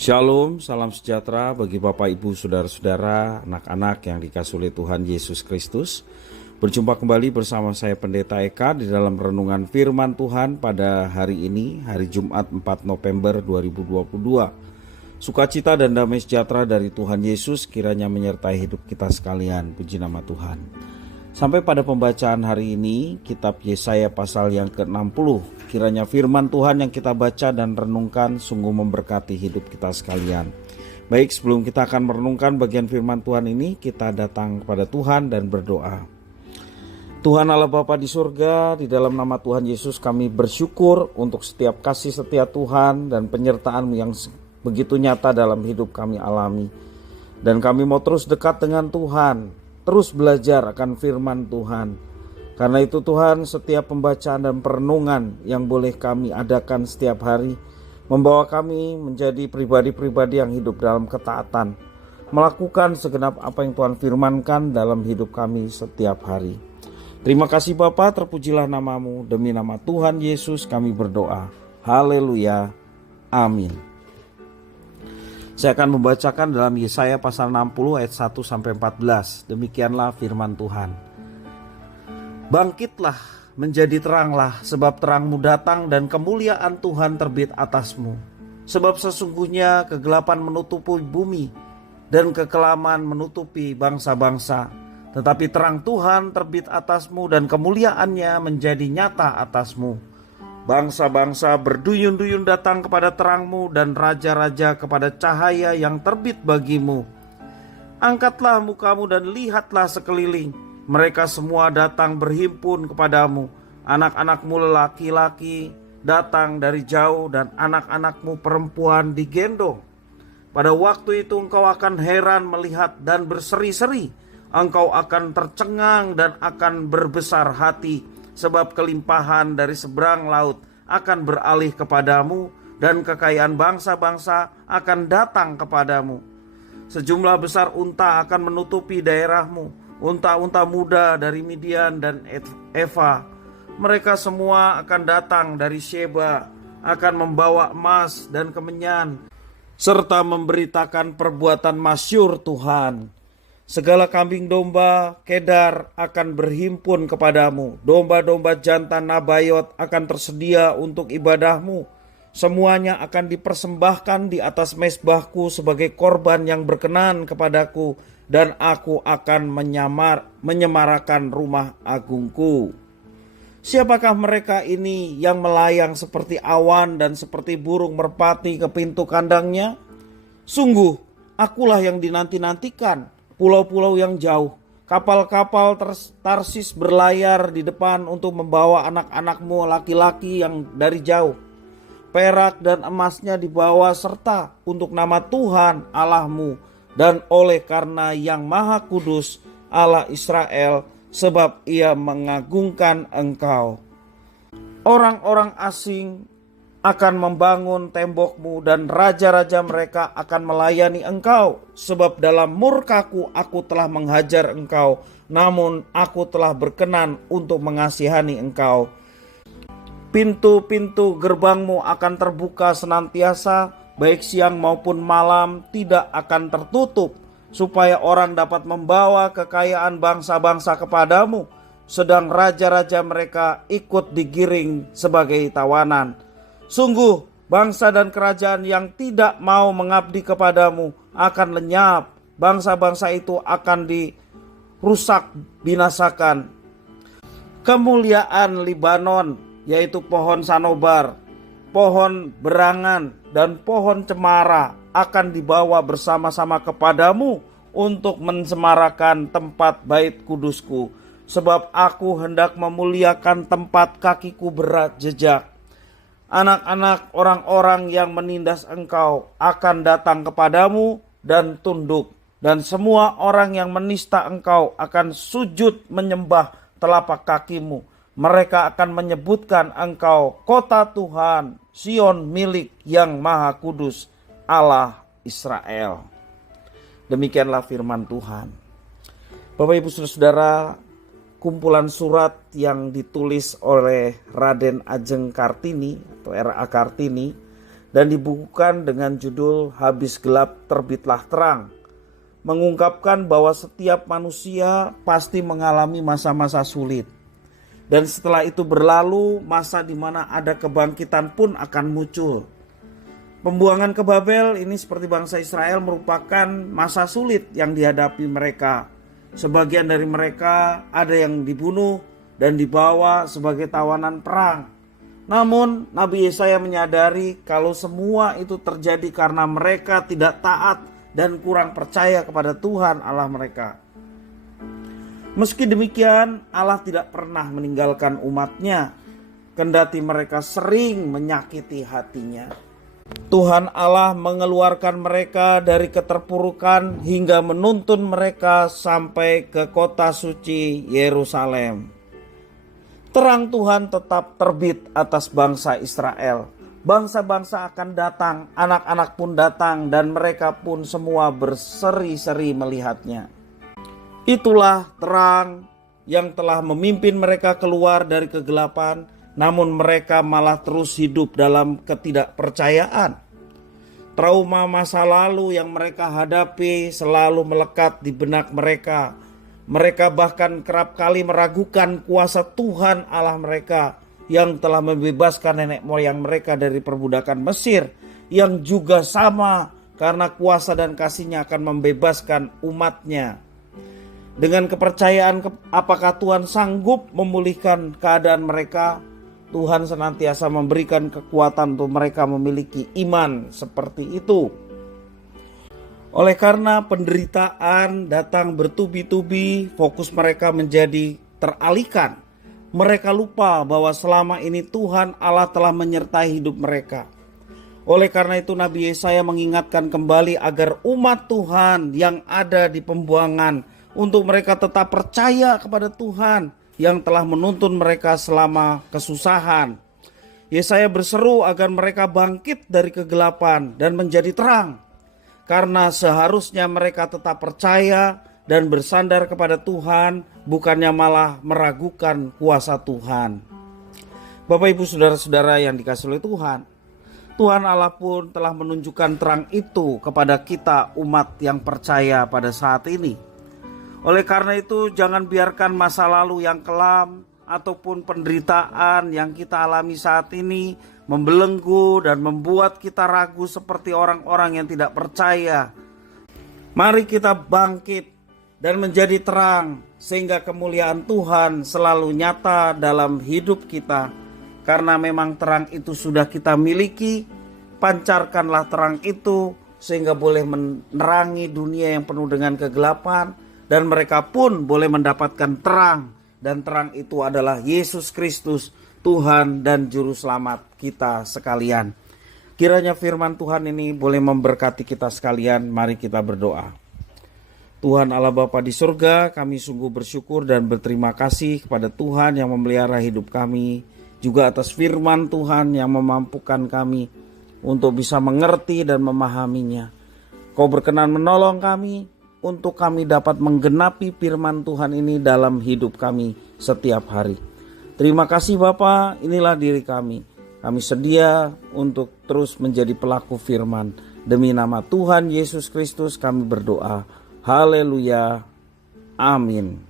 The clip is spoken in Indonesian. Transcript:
Shalom, salam sejahtera bagi Bapak Ibu Saudara-saudara, anak-anak yang dikasihi oleh Tuhan Yesus Kristus. Berjumpa kembali bersama saya Pendeta Eka di dalam renungan firman Tuhan pada hari ini, hari Jumat 4 November 2022. Sukacita dan damai sejahtera dari Tuhan Yesus kiranya menyertai hidup kita sekalian. Puji nama Tuhan. Sampai pada pembacaan hari ini, kitab Yesaya pasal yang ke-60. Kiranya firman Tuhan yang kita baca dan renungkan sungguh memberkati hidup kita sekalian. Baik, sebelum kita akan merenungkan bagian firman Tuhan ini, kita datang kepada Tuhan dan berdoa. Tuhan Allah Bapa di surga, di dalam nama Tuhan Yesus kami bersyukur untuk setiap kasih setia Tuhan dan penyertaan-Mu yang begitu nyata dalam hidup kami alami. Dan kami mau terus dekat dengan Tuhan, terus belajar akan firman Tuhan. Karena itu Tuhan, setiap pembacaan dan perenungan yang boleh kami adakan setiap hari membawa kami menjadi pribadi-pribadi yang hidup dalam ketaatan, melakukan segenap apa yang Tuhan firmankan dalam hidup kami setiap hari. Terima kasih Bapa, terpujilah namamu. Demi nama Tuhan Yesus kami berdoa. Haleluya. Amin. Saya akan membacakan dalam Yesaya pasal 60 ayat 1-14. Demikianlah firman Tuhan. Bangkitlah, menjadi teranglah, sebab terangmu datang dan kemuliaan Tuhan terbit atasmu. Sebab sesungguhnya kegelapan menutupi bumi dan kekelaman menutupi bangsa-bangsa. Tetapi terang Tuhan terbit atasmu dan kemuliaannya menjadi nyata atasmu. Bangsa-bangsa berduyun-duyun datang kepada terangmu dan raja-raja kepada cahaya yang terbit bagimu. Angkatlah mukamu dan lihatlah sekeliling. Mereka semua datang berhimpun kepadamu. Anak-anakmu lelaki-laki datang dari jauh dan anak-anakmu perempuan digendong. Pada waktu itu engkau akan heran melihat dan berseri-seri. Engkau akan tercengang dan akan berbesar hati. Sebab kelimpahan dari seberang laut akan beralih kepadamu dan kekayaan bangsa-bangsa akan datang kepadamu. Sejumlah besar unta akan menutupi daerahmu. Unta-unta muda dari Midian dan Eva. Mereka semua akan datang dari Sheba, akan membawa emas dan kemenyan, serta memberitakan perbuatan masyhur Tuhan. Segala kambing domba Kedar akan berhimpun kepadamu. Domba-domba jantan Nabayot akan tersedia untuk ibadahmu. Semuanya akan dipersembahkan di atas mezbahku sebagai korban yang berkenan kepadaku, dan aku akan menyemarakan rumah agungku. Siapakah mereka ini yang melayang seperti awan dan seperti burung merpati ke pintu kandangnya? Sungguh, akulah yang dinanti-nantikan, pulau-pulau yang jauh. Kapal-kapal Tarsis berlayar di depan untuk membawa anak-anakmu laki-laki yang dari jauh. Perak dan emasnya dibawa serta untuk nama Tuhan Allahmu dan oleh karena yang Maha Kudus Allah Israel, sebab ia mengagungkan engkau. Orang-orang asing akan membangun tembokmu dan raja-raja mereka akan melayani engkau. Sebab dalam murkaku aku telah menghajar engkau, namun aku telah berkenan untuk mengasihani engkau. Pintu-pintu gerbangmu akan terbuka senantiasa, baik siang maupun malam tidak akan tertutup, supaya orang dapat membawa kekayaan bangsa-bangsa kepadamu, sedang raja-raja mereka ikut digiring sebagai tawanan. Sungguh bangsa dan kerajaan yang tidak mau mengabdi kepadamu akan lenyap. Bangsa-bangsa itu akan dirusak binasakan. Kemuliaan Libanon, yaitu pohon sanobar, pohon berangan, dan pohon cemara akan dibawa bersama-sama kepadamu untuk mensemarakan tempat bait kudusku. Sebab aku hendak memuliakan tempat kakiku berjejak. Anak-anak orang-orang yang menindas engkau akan datang kepadamu dan tunduk. Dan semua orang yang menista engkau akan sujud menyembah telapak kakimu. Mereka akan menyebutkan engkau kota Tuhan, Sion milik yang Maha Kudus, Allah Israel. Demikianlah firman Tuhan. Bapak Ibu Saudara, kumpulan surat yang ditulis oleh Raden Ajeng Kartini atau R.A. Kartini dan dibukukan dengan judul Habis Gelap Terbitlah Terang, mengungkapkan bahwa setiap manusia pasti mengalami masa-masa sulit. Dan setelah itu berlalu, masa di mana ada kebangkitan pun akan muncul. Pembuangan ke Babel ini seperti bangsa Israel merupakan masa sulit yang dihadapi mereka. Sebagian dari mereka ada yang dibunuh dan dibawa sebagai tawanan perang. Namun Nabi Yesaya menyadari kalau semua itu terjadi karena mereka tidak taat dan kurang percaya kepada Tuhan Allah mereka. Meski demikian, Allah tidak pernah meninggalkan umatnya, kendati mereka sering menyakiti hatinya. Tuhan Allah mengeluarkan mereka dari keterpurukan hingga menuntun mereka sampai ke kota suci Yerusalem. Terang Tuhan tetap terbit atas bangsa Israel. Bangsa-bangsa akan datang, anak-anak pun datang, dan mereka pun semua berseri-seri melihatnya. Itulah terang yang telah memimpin mereka keluar dari kegelapan, namun mereka malah terus hidup dalam ketidakpercayaan. Trauma masa lalu yang mereka hadapi selalu melekat di benak mereka. Mereka bahkan kerap kali meragukan kuasa Tuhan Allah mereka yang telah membebaskan nenek moyang mereka dari perbudakan Mesir, yang juga sama karena kuasa dan kasih-Nya akan membebaskan umat-Nya. Dengan kepercayaan apakah Tuhan sanggup memulihkan keadaan mereka, Tuhan senantiasa memberikan kekuatan untuk mereka memiliki iman seperti itu. Oleh karena penderitaan datang bertubi-tubi, fokus mereka menjadi teralihkan. Mereka lupa bahwa selama ini Tuhan Allah telah menyertai hidup mereka. Oleh karena itu Nabi Yesaya mengingatkan kembali agar umat Tuhan yang ada di pembuangan untuk mereka tetap percaya kepada Tuhan yang telah menuntun mereka selama kesusahan. Yesaya berseru agar mereka bangkit dari kegelapan dan menjadi terang. Karena seharusnya mereka tetap percaya dan bersandar kepada Tuhan, bukannya malah meragukan kuasa Tuhan. Bapak ibu saudara-saudara yang dikasihi oleh Tuhan, Tuhan Allah pun telah menunjukkan terang itu kepada kita umat yang percaya pada saat ini. Oleh karena itu jangan biarkan masa lalu yang kelam ataupun penderitaan yang kita alami saat ini membelenggu dan membuat kita ragu seperti orang-orang yang tidak percaya. Mari kita bangkit dan menjadi terang sehingga kemuliaan Tuhan selalu nyata dalam hidup kita. Karena memang terang itu sudah kita miliki, pancarkanlah terang itu sehingga boleh menerangi dunia yang penuh dengan kegelapan, dan mereka pun boleh mendapatkan terang, dan terang itu adalah Yesus Kristus, Tuhan dan Juru Selamat kita sekalian. Kiranya firman Tuhan ini boleh memberkati kita sekalian. Mari kita berdoa. Tuhan Allah Bapa di surga, kami sungguh bersyukur dan berterima kasih kepada Tuhan yang memelihara hidup kami, juga atas firman Tuhan yang memampukan kami untuk bisa mengerti dan memahaminya. Kau berkenan menolong kami untuk kami dapat menggenapi firman Tuhan ini dalam hidup kami setiap hari. Terima kasih Bapa, inilah diri kami. Kami sedia untuk terus menjadi pelaku firman. Demi nama Tuhan Yesus Kristus kami berdoa. Haleluya. Amin.